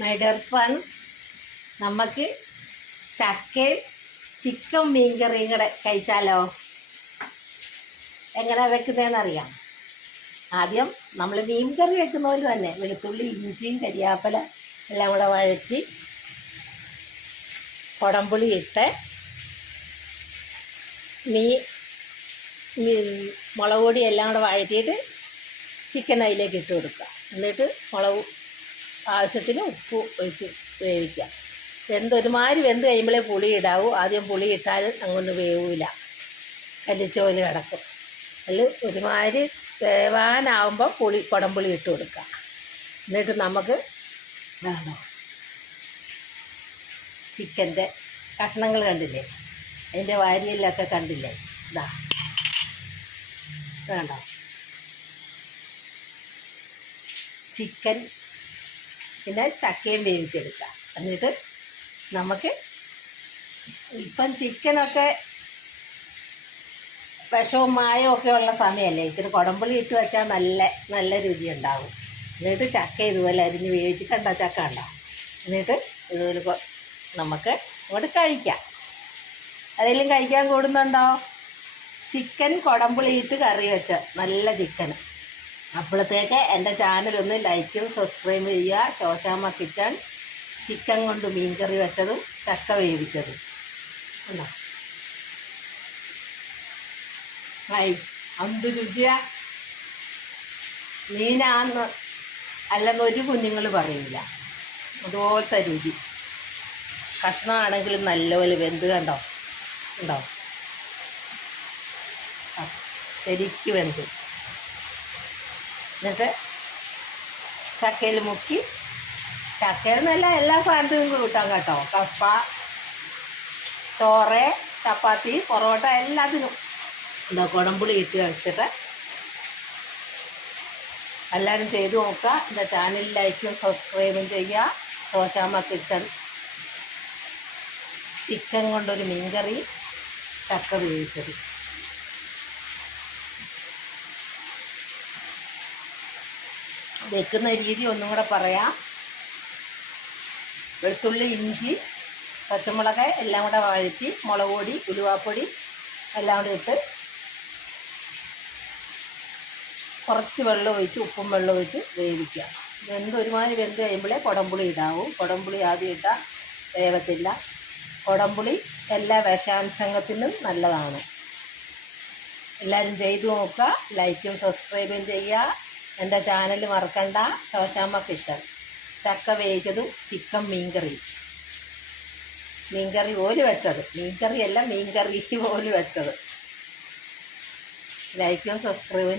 My Darr friends നമുക്ക് ചക്കയും chicken മീൻകറിയും കൂടെ കഴിച്ചാലോ? എങ്ങനെ വെക്കുന്നതെന്നറിയാം ആദ്യം നമ്മൾ മീൻകറി വെക്കുന്ന പോലെ തന്നെ വെളുത്തുള്ളി ഇഞ്ചിയും കരിയാപ്പല എല്ലാം കൂടെ വഴറ്റി കുടംപുളി ഇട്ട് മീ- മുളക് പൊടി എല്ലാം കൂടെ വഴറ്റിയിട്ട് ചിക്കൻ അതിലേക്ക് ഇട്ട് കൊടുക്കുക. എന്നിട്ട് മുളക് ആവശ്യത്തിന് ഉപ്പ് ഒഴിച്ച് വേവിക്കുക. വെന്ത് ഒരുമാതിരി വെന്ത് കഴിയുമ്പോഴേ പുളി ഇടാവൂ ആദ്യം പുളി ഇട്ടാൽ അങ്ങോട്ട് വേവില്ല കല്ലിച്ചോൽ കിടക്കും. അതിൽ ഒരുമാതിരി വേവാനാവുമ്പോൾ പുളി കുടംപുളി ഇട്ട് കൊടുക്കുക. എന്നിട്ട് നമുക്ക് വേണോ ചിക്കന്റെ കഷ്ണങ്ങൾ കണ്ടില്ലേ? അതിന്റെ വാരിയിലൊക്കെ കണ്ടില്ലേ? ഇതാ. വേണ്ടോ ചിക്കൻ പിന്നെ ചക്കയും വേവിച്ചെടുക്കാം. എന്നിട്ട് നമുക്ക് ഇപ്പം ചിക്കനൊക്കെ വിഷവും മായവും ഒക്കെ ഉള്ള സമയമല്ലേ? ഇച്ചിരി കുടമ്പുളി ഇട്ട് വെച്ചാൽ നല്ല നല്ല രുചി ഉണ്ടാവും എന്നിട്ട് ചക്ക ഇതുപോലെ അരിഞ്ഞ് വേവിച്ച് കണ്ടോ ചക്ക ഉണ്ടോ എന്നിട്ട് ഇതുപോലെ നമുക്ക് അങ്ങോട്ട് കഴിക്കാം. ആരെങ്കിലും കഴിക്കാൻ കൂടുന്നുണ്ടോ? ചിക്കൻ കുടമ്പുളി ഇട്ട് കറി വെച്ച നല്ല ചിക്കൻ. അപ്പോഴത്തേക്ക് എന്റെ ചാനലൊന്ന് ലൈക്കും സബ്സ്ക്രൈബ് ചെയ്യുക. ശോശാമ്മ കിച്ചൺ. ചിക്കൻ കൊണ്ട് മീൻ കറി വെച്ചതും ചക്ക വേവിച്ചതും. ഉണ്ടോ? ഹായ് എന്ത് രുചിയാ? മീനാന്ന് അല്ലെന്ന് ഒരു കുഞ്ഞുങ്ങൾ പറയില്ല. അതുപോലത്തെ രുചി. കഷ്ണമാണെങ്കിലും നല്ലപോലെ വെന്ത് കണ്ടോ? ഉണ്ടോ? ശരിക്ക് വെന്ത്. എന്നിട്ട് ചക്കയിൽ മുക്കി. ചക്കയിൽ നിന്നല്ല എല്ലാ സാധനത്തിനും കൂട്ടാം കേട്ടോ. കപ്പ ചോറ് ചപ്പാത്തി പൊറോട്ട എല്ലാത്തിനും. എന്താ കുടംപുളി ഇട്ട് കഴിച്ചിട്ട് എല്ലാവരും ചെയ്തു നോക്കുക. എന്റെ ചാനൽ ലൈക്കും സബ്സ്ക്രൈബും ചെയ്യുക. സോശാമ കിച്ചൺ ചിക്കൻ കൊണ്ടൊരു മീൻകറി ചക്ക വേവിച്ചത്. വെക്കുന്ന രീതി ഒന്നും കൂടെ പറയാം. വെളുത്തുള്ളി ഇഞ്ചി പച്ചമുളക് എല്ലാം കൂടെ വഴറ്റി മുളക് പൊടി ഉലുവാപ്പൊടി എല്ലാം കൂടെ ഇട്ട് കുറച്ച് വെള്ളം ഒഴിച്ച് ഉപ്പും വെള്ളം ഒഴിച്ച് വേവിക്കുക. വെന്ത് ഒരുമാതിരി വെന്ത് കഴിയുമ്പോഴേ കുടംപുളി ഇടാവും. കുടംപുളി ആദ്യം ഇട്ടാൽ വേവത്തില്ല. കുടംപുളി എല്ലാ വിഷാംശങ്ങത്തിനും നല്ലതാണ്. എല്ലാവരും ചെയ്തു നോക്കുക. ലൈക്കും സബ്സ്ക്രൈബും ചെയ്യുക. എന്റെ ചാനൽ മറക്കണ്ട. ശോശാമ്മ കിച്ചൺ ചക്ക വേവിച്ചതും ചിക്കൻ മീൻകറി. മീൻകറി പോലും വെച്ചത്. മീൻകറി അല്ല മീൻകറി പോലും വെച്ചത്. ലൈക്കും സബ്സ്ക്രൈബും